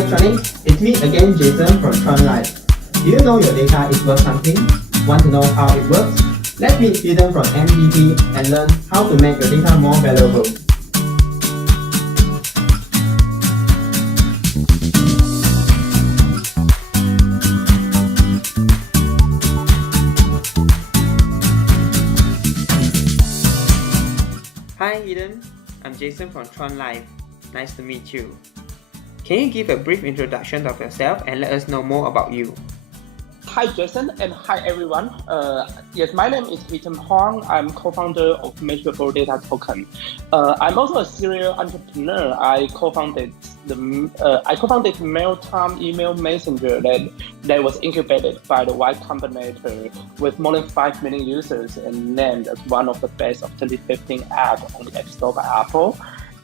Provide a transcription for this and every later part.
Hi Tronics, it's me again, Jason from TronLive. Do you know your data is worth something? Want to know how it works? Let's meet Eden from MDT and learn how to make your data more valuable. Hi Eden, I'm Jason from TronLive. Nice to meet you. Can you give a brief introduction of yourself and let us know more about you? Hi Jason and hi everyone. Yes, my name is Ethan Huang. I'm co-founder of Measurable Data Token. I'm also a serial entrepreneur. I co-founded mail-time email messenger that was incubated by the Y Combinator with more than 5 million users and named as one of the best of 2015 app on the App Store by Apple.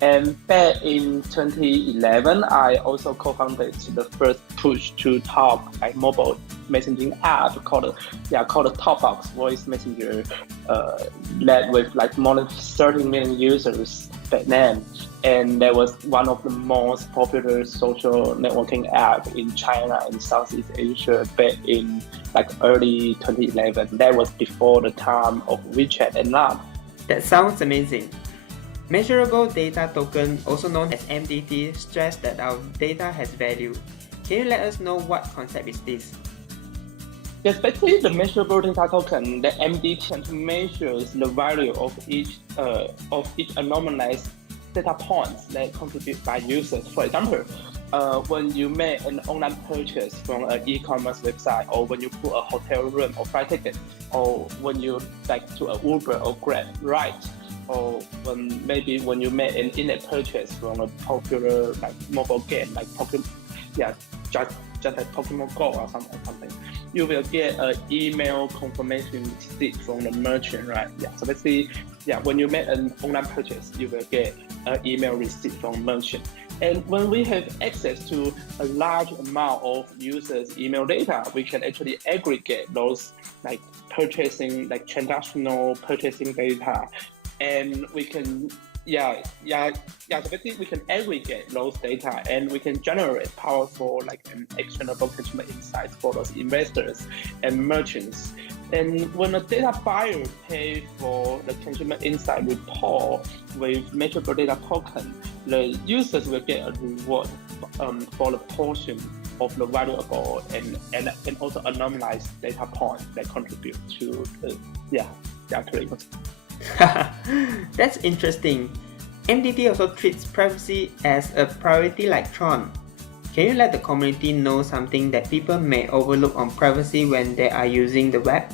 And back in 2011, I also co-founded the first push-to-talk mobile messaging app called Talkbox Voice Messenger, led with more than 30 million users back then. And that was one of the most popular social networking app in China and Southeast Asia back in early 2011. That was before the time of WeChat and Line. That sounds amazing. Measurable Data Token, also known as MDT, stressed that our data has value. Can you let us know what concept is this? Yes, basically the Measurable Data Token, the MDT, measures the value of each anonymized data points that contribute by users. For example, when you make an online purchase from an e-commerce website, or when you book a hotel room or flight ticket, or when you to an Uber or Grab ride, or when you make an in-app purchase from a popular mobile game just like Pokemon Go or something, you will get an email confirmation receipt from the merchant, right? So basically, when you make an online purchase, you will get an email receipt from merchant. And when we have access to a large amount of users' email data, we can actually aggregate those transactional purchasing data, and we can so basically we can aggregate those data and we can generate powerful and actionable consumer insights for those investors and merchants. And when a data buyer pays for the consumer insight report with Measurable Data Token, the users will get a reward for the portion of the valuable and also anonymized data points that contribute to the That's interesting. MDT also treats privacy as a priority like Tron. Can you let the community know something that people may overlook on privacy when they are using the web?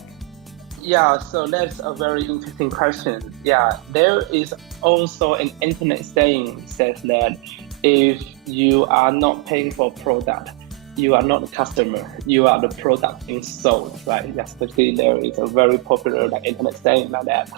So that's a very interesting question. There is also an internet saying says that if you are not paying for a product, you are not a customer, you are the product being sold, right? Especially there is a very popular internet saying like that.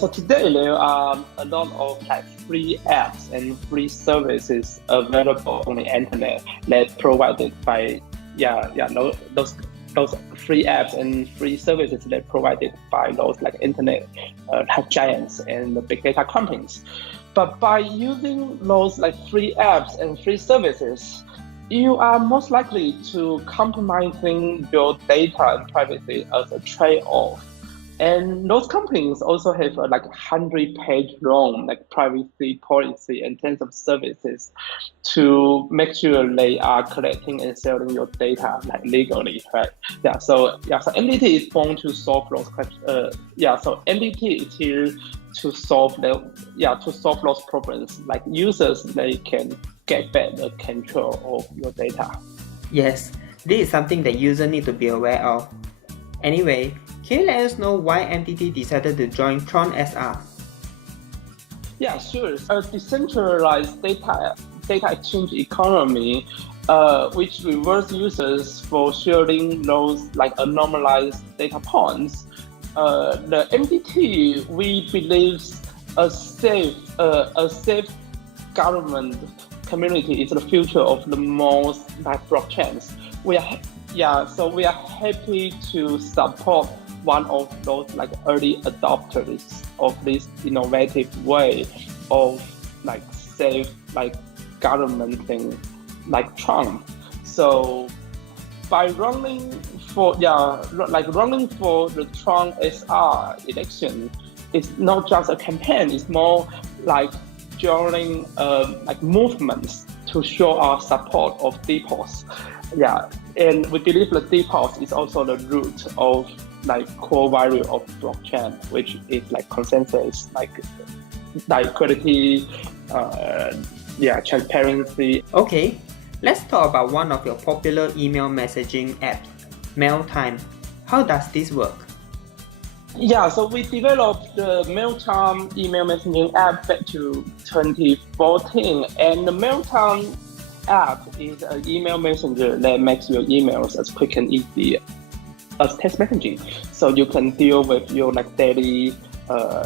So today there are a lot of free apps and free services available on the internet that provided by those free apps and free services that provided by those internet tech giants and the big data companies. But by using those free apps and free services, you are most likely to compromising your data and privacy as a trade-off. And those companies also have a 100-page long privacy policy and terms of services to make sure they are collecting and selling your data legally, right? So MDT is born to solve those questions. So MDT is here to solve those problems. Users, they can get back the control of your data. Yes, this is something that users need to be aware of. Anyway, can you let us know why MDT decided to join TRON SR? Sure. A decentralized data exchange economy, which rewards users for sharing those anonymized data points. The MDT, we believe a safe government community is the future of the most blockchains. We are happy to support one of those early adopters of this innovative way of safe government thing like Tron. So by running for the TRON SR election, it's not just a campaign. It's more like joining like movements to show our support of depots. Yeah, and we believe the depot is also the root of like core value of blockchain, which is like consensus, like quality, transparency. Okay, let's talk about one of your popular email messaging apps, MailTime. How does this work? Yeah, so we developed the MailTime email messaging app back to 2014, and the MailTime app is an email messenger that makes your emails as quick and easy as text messaging. So you can deal with your like daily,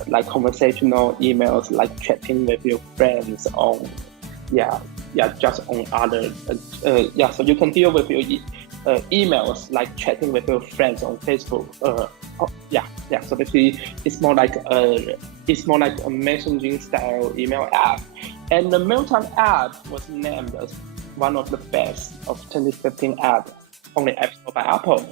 like conversational emails, like chatting with your friends on, just on other, so you can deal with your emails like chatting with your friends on Facebook. So basically, it's more like a messaging style email app. And the MailTime app was named as one of the best of 2015 app on the App Store by Apple.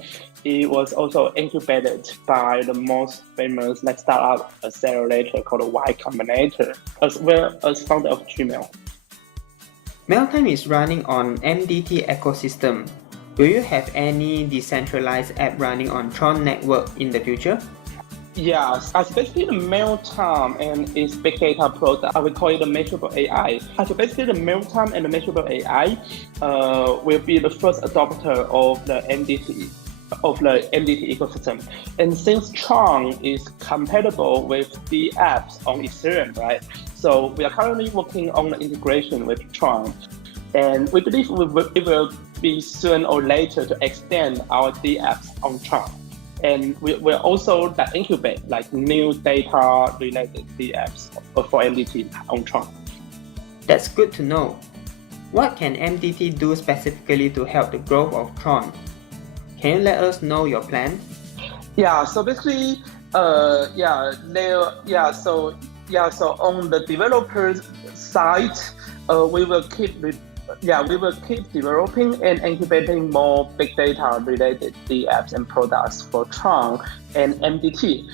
It was also incubated by the most famous like startup accelerator called Y Combinator, as well as founder of Gmail. MailTime is running on MDT ecosystem. Will you have any decentralized app running on Tron network in the future? Yes, especially the MailTime and its big data product, I would call it the Measurable AI. So basically the MailTime and the Measurable AI will be the first adopter of the MDT ecosystem. And since Tron is compatible with the apps on Ethereum, right? So we are currently working on the integration with Tron. And we believe it will be soon or later to extend our D apps on Tron. And we will also incubate like new data related D apps for MDT on Tron. That's good to know. What can MDT do specifically to help the growth of Tron? Can you let us know your plan? Yeah, so basically, so on the developers side, we will keep developing and incubating more big data related D apps and products for Tron and MDT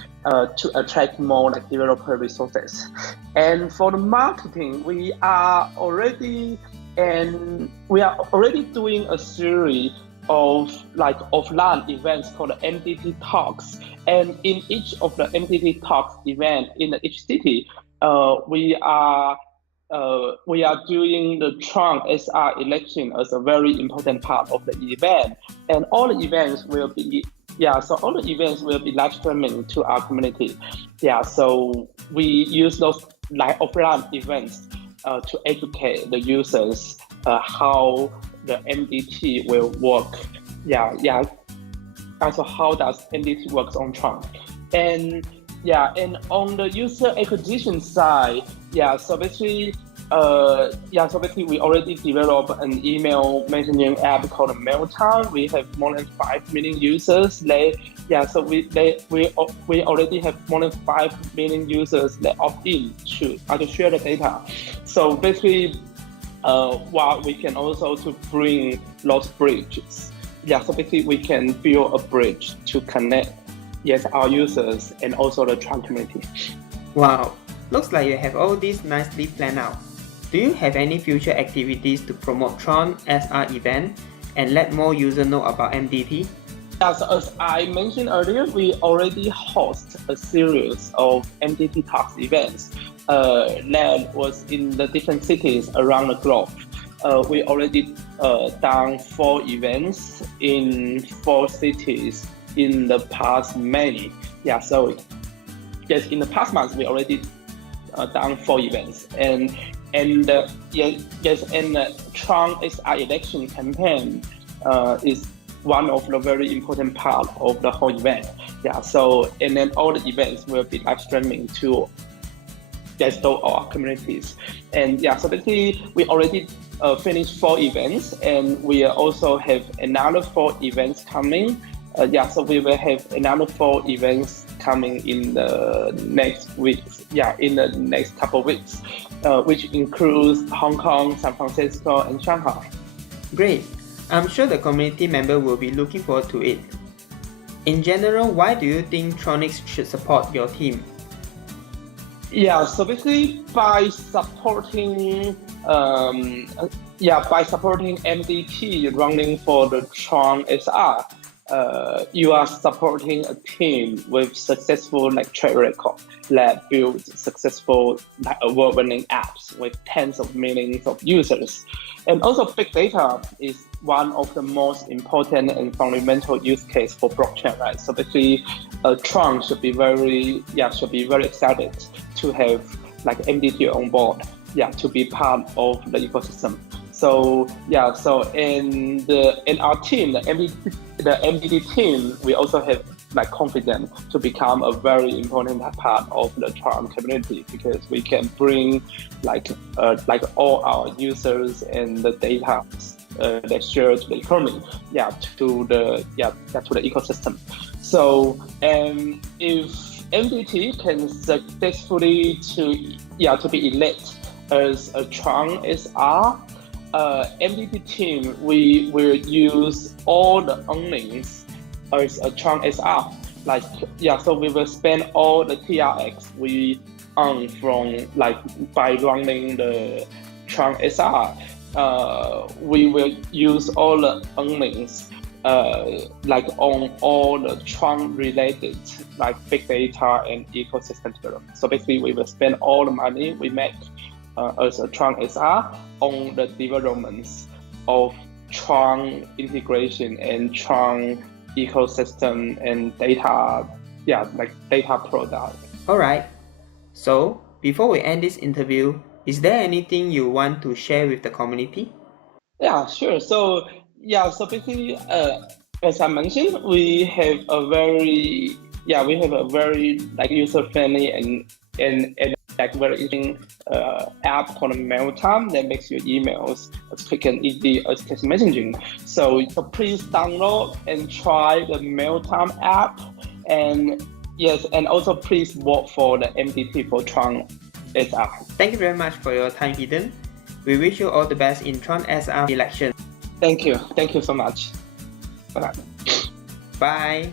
to attract more like developer resources. And for the marketing, we are already doing a series of like offline events called MDT Talks. And in each of the MDT Talks event in each city, we are doing the TRON SR election as a very important part of the event, and all the events will be live streaming to our community. So we use those like offline events to educate the users how the MDT will work. Also how does MDT works on Tron, and on the user acquisition side, so basically we already developed an email messaging app called MailTime. We have more than 5 million users. We already have more than 5 million users that opt in to share the data. So basically, what we can also to bring those bridges. So basically we can build a bridge to connect our users and also the Tron community. Wow, looks like you have all this nicely planned out. Do you have any future activities to promote Tron SR event and let more users know about MDT? So as I mentioned earlier, we already host a series of MDT Talks events that was in the different cities around the globe. We already done 4 events in 4 cities in the past May. So yes, in the past month we already done 4 events, and the TRON SR election campaign is one of the very important part of the whole event. So and then all the events will be live streaming to our communities. And so basically we already finished 4 events, and we also have another 4 events coming. So we will have another 4 events coming in the next weeks. In the next couple of weeks, which includes Hong Kong, San Francisco, and Shanghai. Great! I'm sure the community member will be looking forward to it. In general, why do you think Tronics should support your team? Yeah, so basically by supporting MDT running for the TRON SR, you are supporting a team with successful track record that builds successful award-winning apps with tens of millions of users. And also big data is one of the most important and fundamental use case for blockchain, right? So basically, Tron should be very excited to have MDT on board, to be part of the ecosystem. So in our team, the MDT team, we also have confidence to become a very important part of the Tron community, because we can bring all our users and the data that share to the economy, to the ecosystem. So if MDT can successfully to be elect as a TRON SR, MDT team, we will use all the earnings as a TRON SR. So we will spend all the TRX we earn from by running the TRON SR. We will use all the earnings on all the Tron related big data and ecosystem development. So basically, we will spend all the money we make as a Tron SR on the developments of Tron integration and Tron ecosystem and data, data product. Alright, so before we end this interview, is there anything you want to share with the community? Yeah, sure. So basically, as I mentioned, we have a very user-friendly and very interesting app called Mailtime that makes your emails as quick and easy as text messaging. So please download and try the Mailtime app, and also please vote for the MDT for Tron SR. Thank you very much for your time, Eden. We wish you all the best in Tron SR election. Thank you so much. Bye. Bye.